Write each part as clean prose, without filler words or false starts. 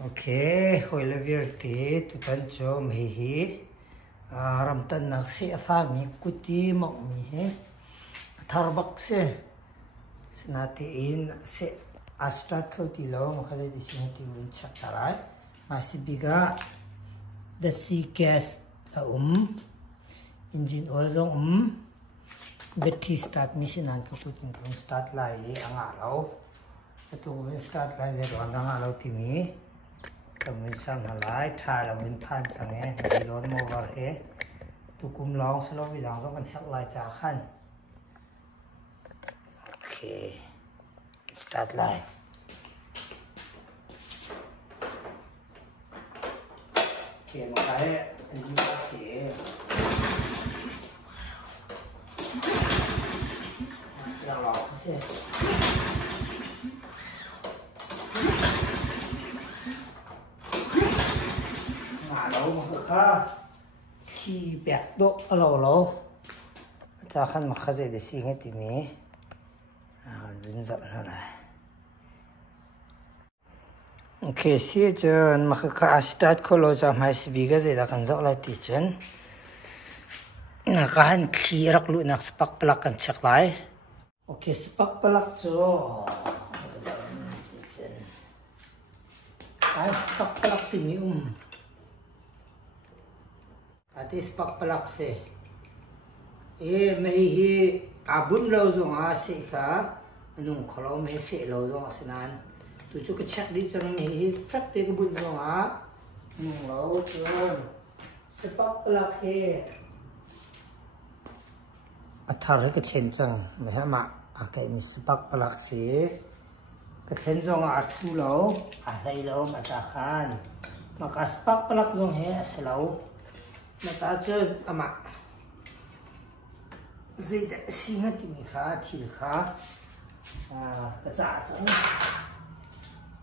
Ok, hồi là việc tí tụi tân cho mấy hí rằm tân nạc sẽ pha mi kuti mộng mi hế thar bak se senati in sẽ start khâu tí lâu mà khá đi xin tí win chắc ta lại mà sẽ biga the sea gas là engine oil zong battery start mission an ko kutin ko start lại anga lâu tu win start lại rồi anga lâu tí mi mình sang hà lái thai là mình phan chẳng nghe đi lón mua vào thế tụ cùng lóng sau đó vì đó còn hết lại trả khăn ok start lại thì một cái chúng ta sẽ làm lọc sẽ khi bẹt độ lâu cha khăn mặc khá dễ để xin hết tìm ý dính dặn hơn này ok xí chân mặc khá start khô lô cho mai sĩ bí cái gì là cần dạo lại tí chân cả hẳn khi rắc lụi nạc spark plug cần chắc lại ok spark plug cho cái spark plug tìm ý ati spark plug se mai hi abun lo zong se ka anung kholo mai fe lo zong asinan tu chu ka check đi cho nó mai hi phát te ka bun zong anung lo chon spark plug he athar ka chen chang mai ha ma cái mi spark plug se ka chen zong thu lo lai lo ma ta khan ma ka spark plug zong he aslo mà ta chơi mà dây đại xi hết thì mình khá thì khá cái giả chẳng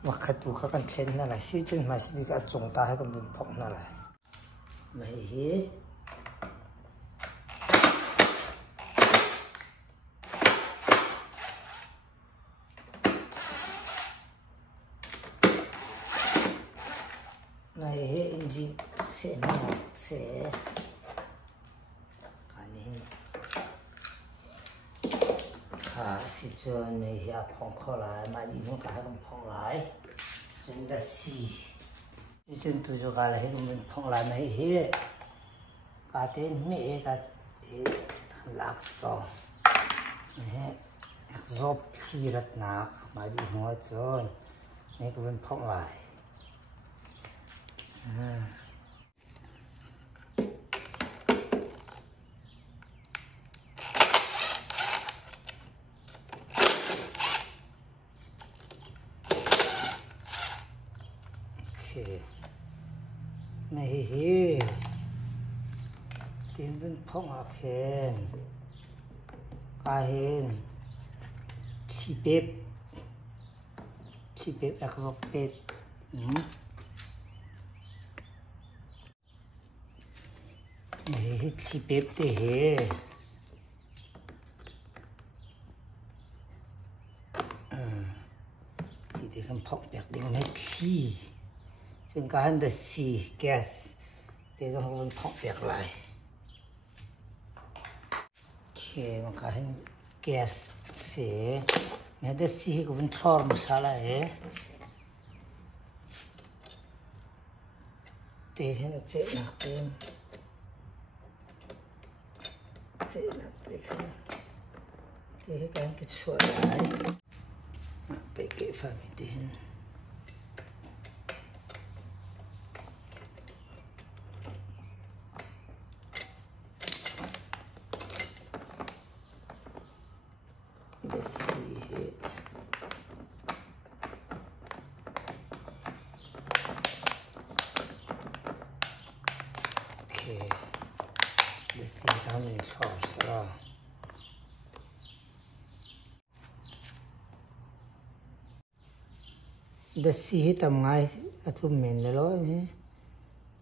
mà cái tủ các con thiên này lại xí chân mà xí bị cái trồng ta hay còn bị phỏng này lại này hết này hết engine sẽ nó sẽ cái này khá sẽ cho này hiệp phong khó lại mà đi không cả không phong lại chân đã xì chân tôi cho cái là hết mình phong lại này hết cái tên mẹ cái lạc to này exhaust khí rất nặng mà đi nói cho này cũng mình phong lại này hi tiền vẫn phong học khen cái hen chi bếp exhaust bếp này chi bếp thế thì để không phong bếp đừng nói chiซึ่งการเดซีแก๊สเดี๋ยวต้องมันพอกเปียกไหลโอเคมันก็ให้แก๊สเสียเนี่ยเดซีก็เป็นทอร์มุสอะไรเตะให้นักเจ๊หนักเต็มเจ๊หนักเต็มเตะให้การกิจช่วยไหลไปเก็บฟาร์มเดนสีทำเป็นชอบสระเดสีทำไงอัตลุมเมนเลยล่ะ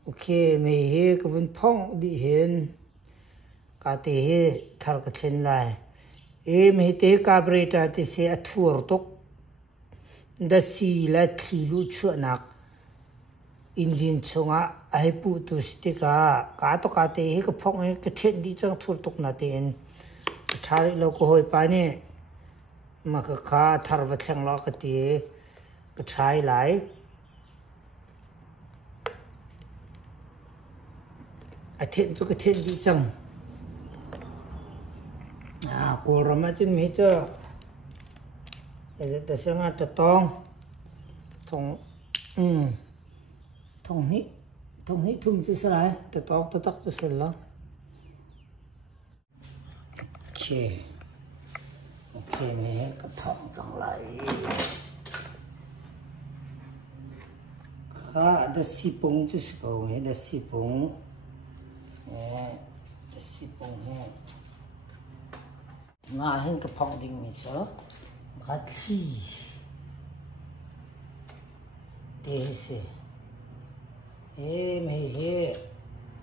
โอเคไม่เห็นก็เป็นพ่องดิเห็นกาเตะทัลกัเชนไลไม่เห็นเตะคาร์บเรตาเตะเสียทัวร์ตกเดสีละทีลุชนัก engine chunga ai pu tu stika ka to ka te hi ka phong ka then di chang thur tuk na te in thari lo ko hoi pa ni ma ka kha thar wa thang lo ka ti ka thai lai a then chu ka then di chang ko rama chin mi cha ta sang ta tong thong thong hi thum chi sai ta tong ta tak chu sel la ok mi ka phong chang lai kha da si pung chu ko he da si pung da si pung he nga hen ka phong ding mi cha ga chi de se mày he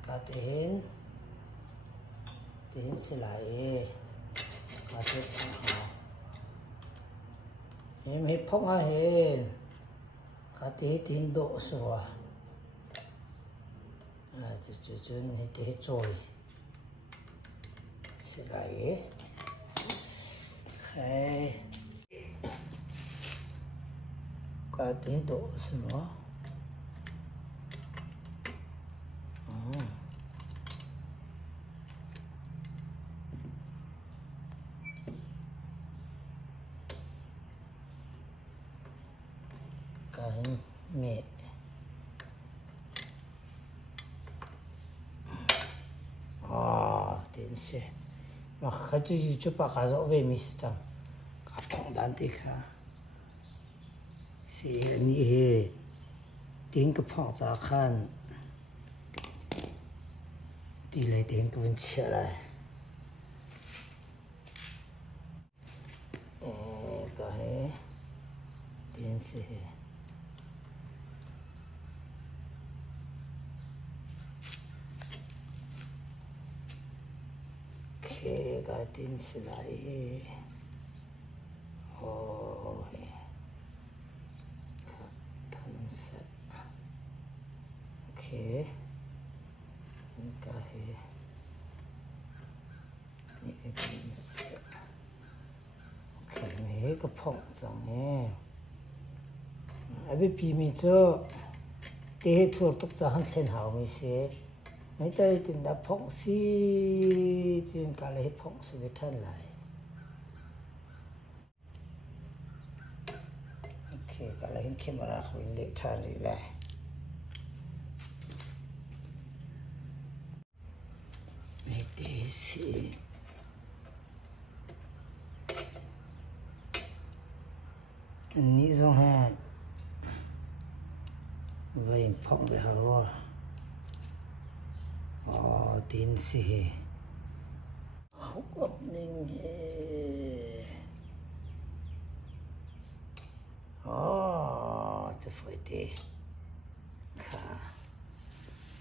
cả tên sẽ lại cả tên em hết phong à hen cả tên độ số chú hết thế rồi sẽ lại hay cả tên độ số cái mẹ tiền xe mà khai chú YouTube bà khá rõ về mình sẽ chẳng cả phong đàn tích hả sẽ ní hề tiếng cái phong giá khăn tỷ lệ tiếng cái vấn chế lại cái tiền xe cái tin sẽ lại thân sẽ ok xin cái những cái tin sẽ ok mấy cái phong chẳng nghe ai biết pi mi cho để thuộc tục cho hắn lên hảo mới sẽ mấy tay tình đã phong si chuyện cả lấy phong sự việc thân lại ok cả lấy camera của anh để thân đi lại mấy tay si anh nghĩ rằng ha vậy phong bị hao rồi tin sẽ không opening cho phải thế cả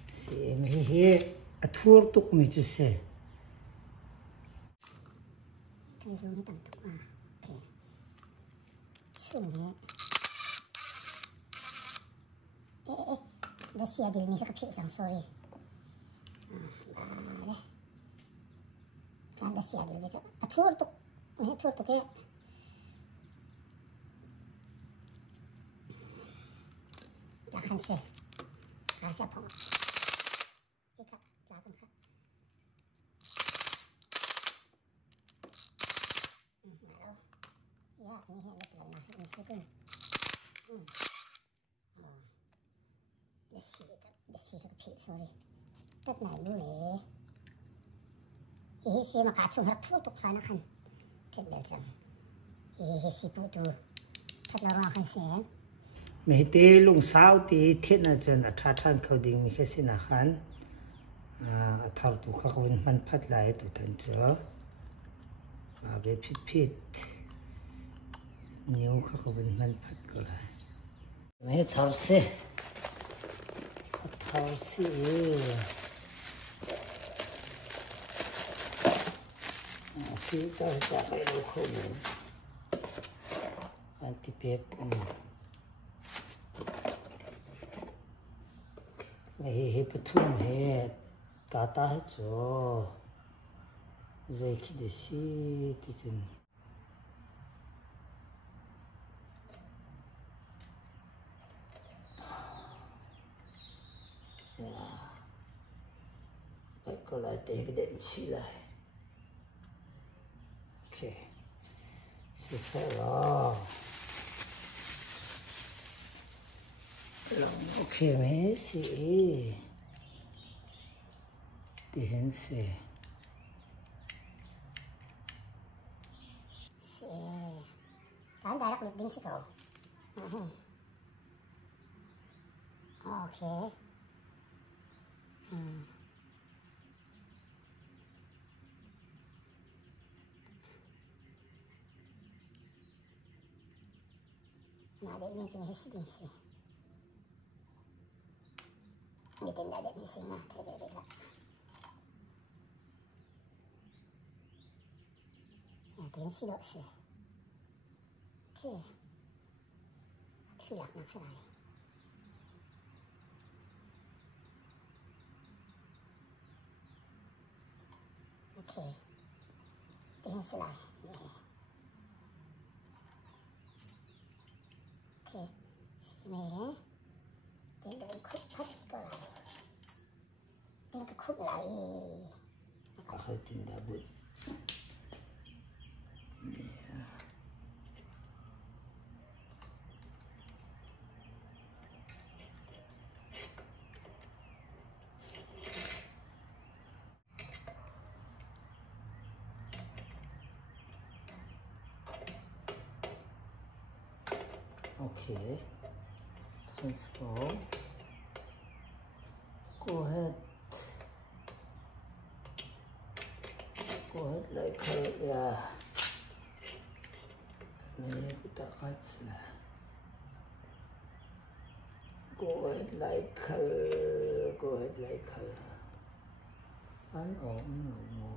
sẽ mấy hệ thua tục mình chứ sẽ cái số nó tầm tục ok xuống để xe đi mình sẽ chịu chẳng sorry đấy kan dah siap dia macam thua tu ke jangan se rasa phong ikat jangan se ya ini hendak lama ini sekun desi cái phi sorry tất này luôn nè xe mà cả chung hết thuốc tục sai nó khăn thiệt đều chẳng xe phụ tu thật là rõ khăn xe mấy tê lùng sao thì thiết là chân thà than khâu đình mình cái xin là khăn thảo tụ các vấn man phát lại tụ thành chớ và về phít nhiều các vấn man phát cơ lại mấy thảo xe khi ta trả cái đồ khô nữa anti pep He patum he tata cho zai ki de si titin phải có lại để cái đệm chỉ lại. Ok sẽ rồi lòng ok mấy gì tiền sẽ Toán đại đắc lực đinh sĩ cầu. Ok. Nah, dia ni kena hisi dingsi. Dia tidak ada hisi nah, terbaik lah. Nah, dingsi dok sih. Okay. Silap nak serai. Okay. Dingsi lah. Okay. Sini. Dia đợi khúc thắt cơ lại. Đến cái khúc lại. Hơi tin đã bụi. Okay, let's go. Go ahead. Go ahead like her, yeah. Maybe kita katsla. Go ahead like her. Go ahead like her. An ổn no.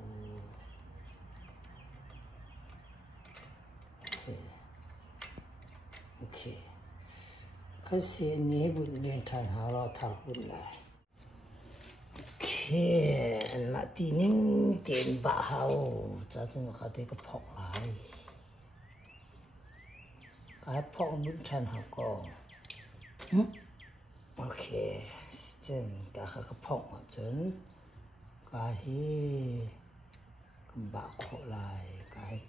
Okay. Okay. Kasi ni bụi lên thành hào lo thảo bụi lại. Okay, mà tí nín tiền bạc hào, cho chúng ta thấy cái phọc lại. Cái phọc bụi thành hào có. Okay, chân cả cái phọc ở chân. Cái bạc khổ lại, cái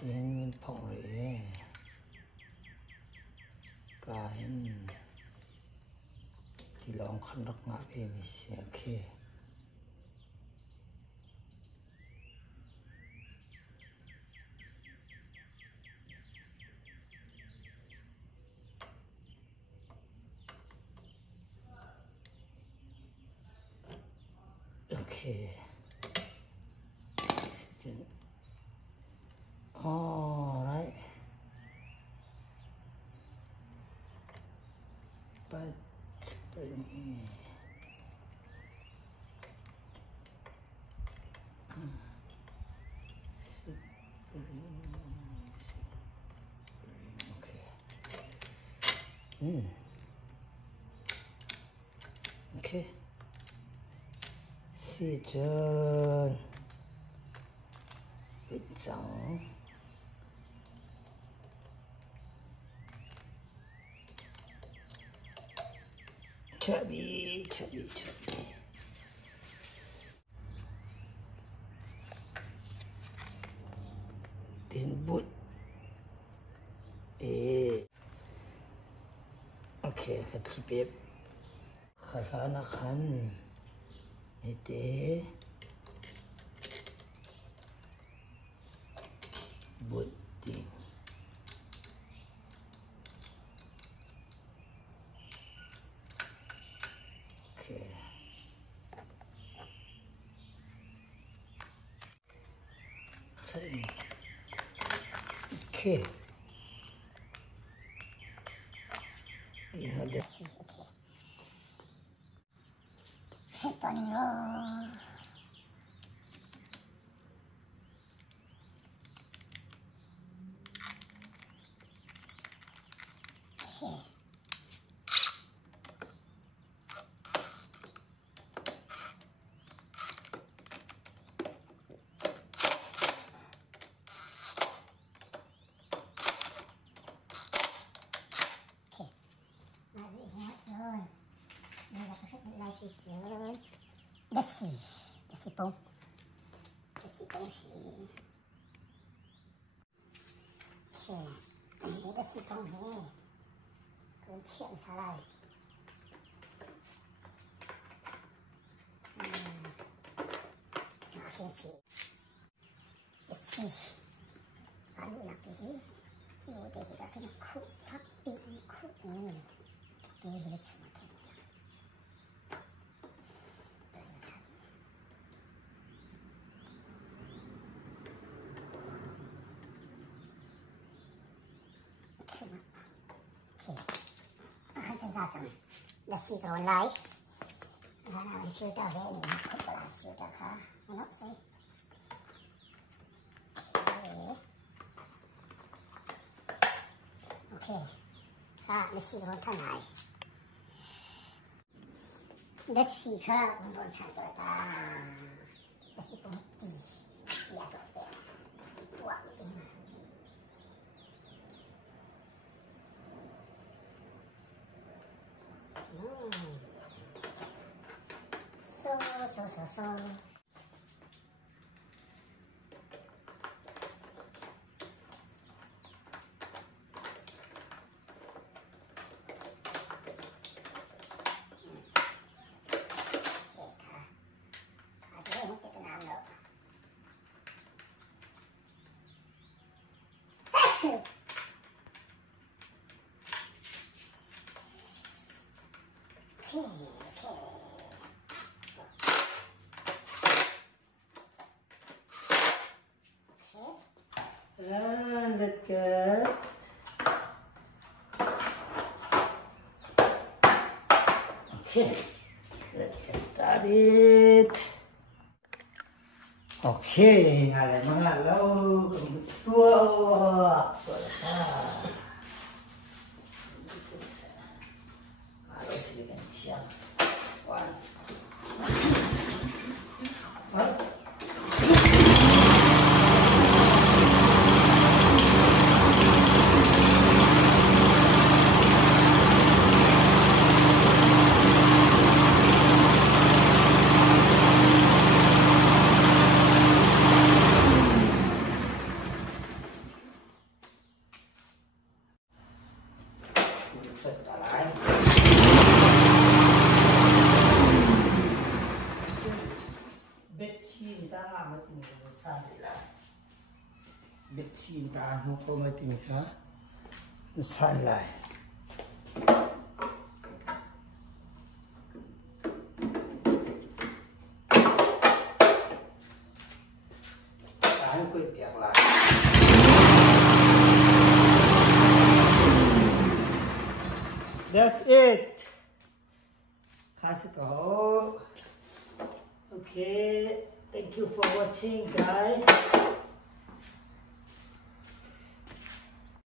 tiền phọc rồi. Cái thì lòng khăn đắc ngã về mình sẽ kê. Okay. All right. But okay. Okay. Si chân vịt trắng chubby đến bút ok khát khí bếp khá là khăn như thế bút tiền ok ok đi nó đẹp Turning roll. Okay. Hijau. Besi. Besi pun. Besi pun sih. Okay. Ini besi pun ni. Kuncian salah. Makin sih. Besi. Lalu lagi. Lalu dia kita kena kut. Tapi kut ni. Dia lihat semua. Besi kalau lai, sudah ini aku lah sudah kah, enak sih. Okay, besi kalau tanai, besi kalau tanai tu besi putih, dia tu buat ini. So. And let's get started. Okay, ada mga law, tua. Harus digantian. One. Cinta aku mati mika sanlai aku biar lah that's it kasih kau okay thank you for watching guys